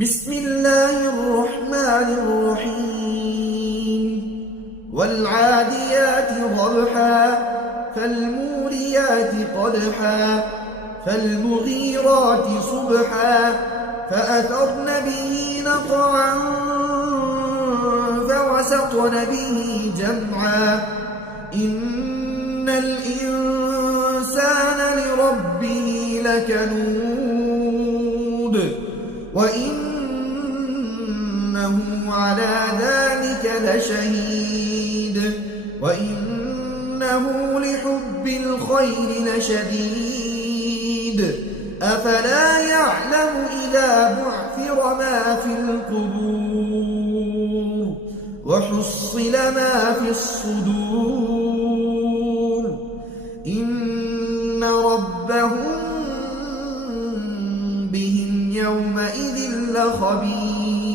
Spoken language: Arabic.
بسم الله الرحمن الرحيم والعاديات ضبحا فالموريات قدحا فالمغيرات صبحا فأثرن به نقعا فوسطن به جمعا إن الإنسان لربه لكنود وإنه على ذلك لشهيد وإنه لحب الخير لشديد أفلا يعلم إذا بعثر ما في القبور وحصل ما في الصدور إن ربهم بهم يومئذ لخبير